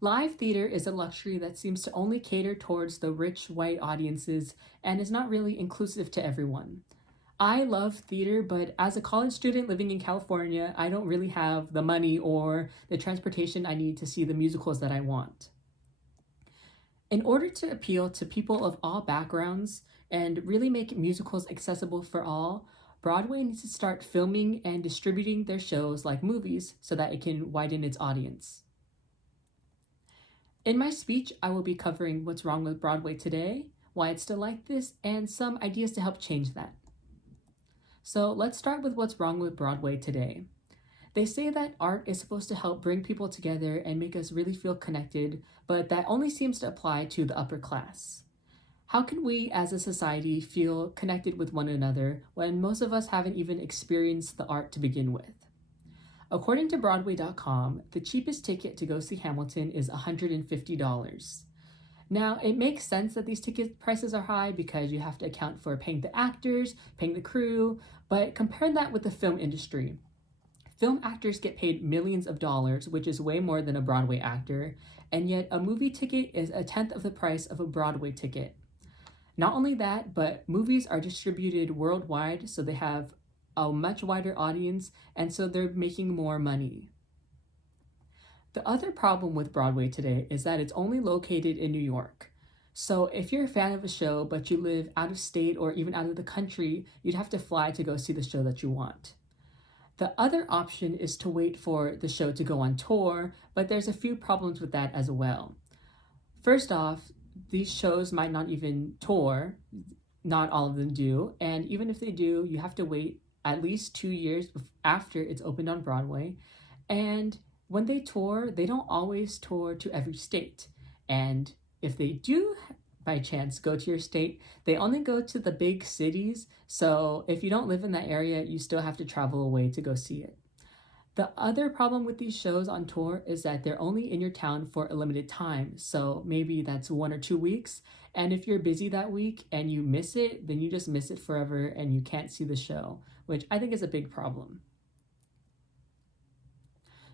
Live theater is a luxury that seems to only cater towards the rich white audiences and is not really inclusive to everyone. I love theater, but as a college student living in California, I don't really have the money or the transportation I need to see the musicals that I want. In order to appeal to people of all backgrounds and really make musicals accessible for all, Broadway needs to start filming and distributing their shows like movies so that it can widen its audience. In my speech, I will be covering what's wrong with Broadway today, why it's still like this, and some ideas to help change that. So let's start with what's wrong with Broadway today. They say that art is supposed to help bring people together and make us really feel connected, but that only seems to apply to the upper class. How can we as a society feel connected with one another when most of us haven't even experienced the art to begin with? According to Broadway.com, the cheapest ticket to go see Hamilton is $150. Now, it makes sense that these ticket prices are high because you have to account for paying the actors, paying the crew, but compare that with the film industry. Film actors get paid millions of dollars, which is way more than a Broadway actor, and yet a movie ticket is a tenth of the price of a Broadway ticket. Not only that, but movies are distributed worldwide, so they have a much wider audience, and so they're making more money. The other problem with Broadway today is that it's only located in New York. So if you're a fan of a show, but you live out of state or even out of the country, you'd have to fly to go see the show that you want. The other option is to wait for the show to go on tour, but there's a few problems with that as well. First off, these shows might not even tour, not all of them do, and even if they do, you have to wait at least 2 years after it's opened on Broadway. And when they tour, they don't always tour to every state. And if they do by chance go to your state, they only go to the big cities. So if you don't live in that area, you still have to travel away to go see it. The other problem with these shows on tour is that they're only in your town for a limited time. So maybe that's 1 or 2 weeks. And if you're busy that week and you miss it, then you just miss it forever and you can't see the show, which I think is a big problem.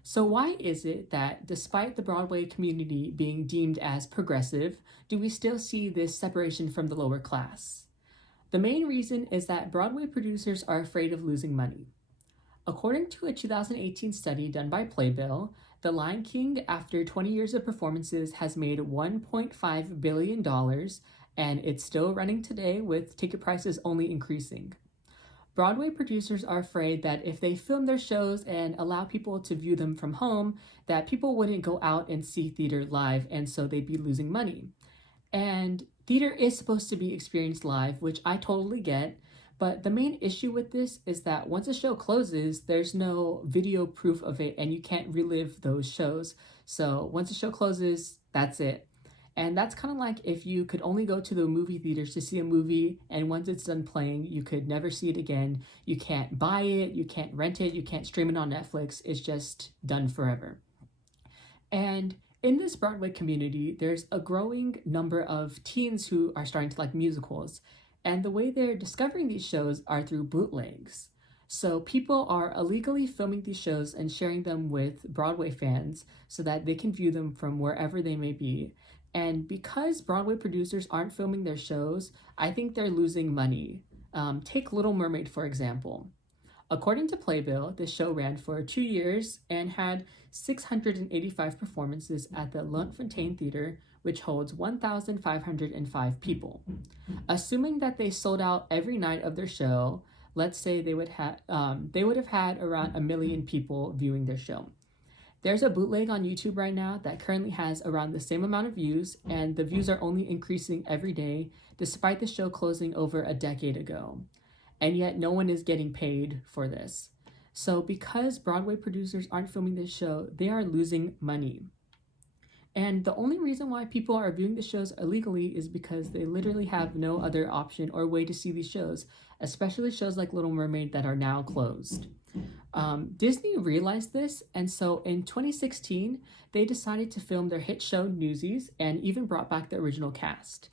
So why is it that despite the Broadway community being deemed as progressive, do we still see this separation from the lower class? The main reason is that Broadway producers are afraid of losing money. According to a 2018 study done by Playbill, The Lion King, after 20 years of performances, has made $1.5 billion, and it's still running today with ticket prices only increasing. Broadway producers are afraid that if they film their shows and allow people to view them from home, that people wouldn't go out and see theater live, and so they'd be losing money. And theater is supposed to be experienced live, which I totally get, but the main issue with this is that once a show closes, there's no video proof of it and you can't relive those shows. So once a show closes, that's it. And that's kind of like if you could only go to the movie theaters to see a movie, and once it's done playing, you could never see it again. You can't buy it, you can't rent it, you can't stream it on Netflix. It's just done forever. And in this Broadway community, there's a growing number of teens who are starting to like musicals. And the way they're discovering these shows are through bootlegs. So people are illegally filming these shows and sharing them with Broadway fans so that they can view them from wherever they may be. And because Broadway producers aren't filming their shows, I think they're losing money. Take Little Mermaid, for example. According to Playbill, the show ran for 2 years and had 685 performances at the Lunt-Fontanne Theater, which holds 1,505 people. Assuming that they sold out every night of their show, let's say they would have had around 1 million people viewing their show. There's a bootleg on YouTube right now that currently has around the same amount of views, and the views are only increasing every day, despite the show closing over a decade ago. And yet no one is getting paid for this. So because Broadway producers aren't filming this show, they are losing money. And the only reason why people are viewing the shows illegally is because they literally have no other option or way to see these shows, especially shows like Little Mermaid that are now closed. Disney realized this, and so in 2016, they decided to film their hit show Newsies and even brought back the original cast.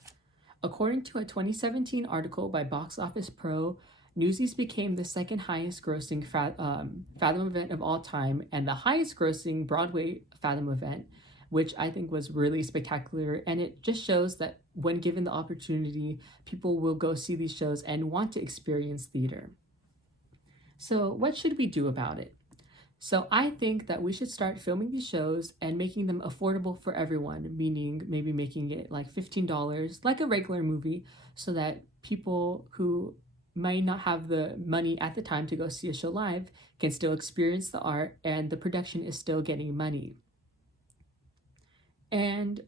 According to a 2017 article by Box Office Pro, Newsies became the second highest grossing Fathom event of all time and the highest grossing Broadway Fathom event, which I think was really spectacular. And it just shows that when given the opportunity, people will go see these shows and want to experience theater. So, what should we do about it? So I think that we should start filming these shows and making them affordable for everyone, meaning maybe making it like $15, like a regular movie, so that people who might not have the money at the time to go see a show live can still experience the art and the production is still getting money. And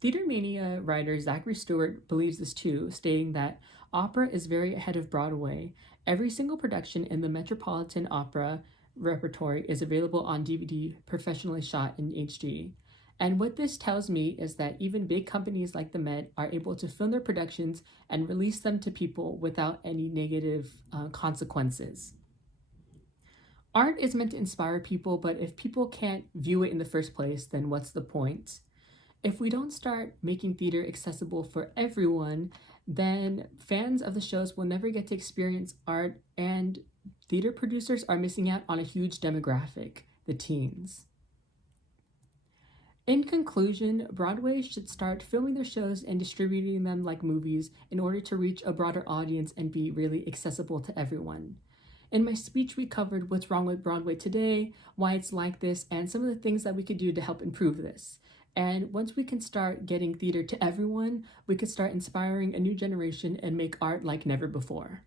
Theater Mania writer Zachary Stewart believes this too, stating that opera is very ahead of Broadway. Every single production in the Metropolitan Opera repertory is available on DVD, professionally shot in HD. And what this tells me is that even big companies like the Met are able to film their productions and release them to people without any negative consequences. Art is meant to inspire people, but if people can't view it in the first place, then what's the point? If we don't start making theater accessible for everyone, then fans of the shows will never get to experience art, and theater producers are missing out on a huge demographic, the teens. In conclusion, Broadway should start filming their shows and distributing them like movies in order to reach a broader audience and be really accessible to everyone. In my speech, we covered what's wrong with Broadway today, why it's like this, and some of the things that we could do to help improve this. And once we can start getting theater to everyone, we could start inspiring a new generation and make art like never before.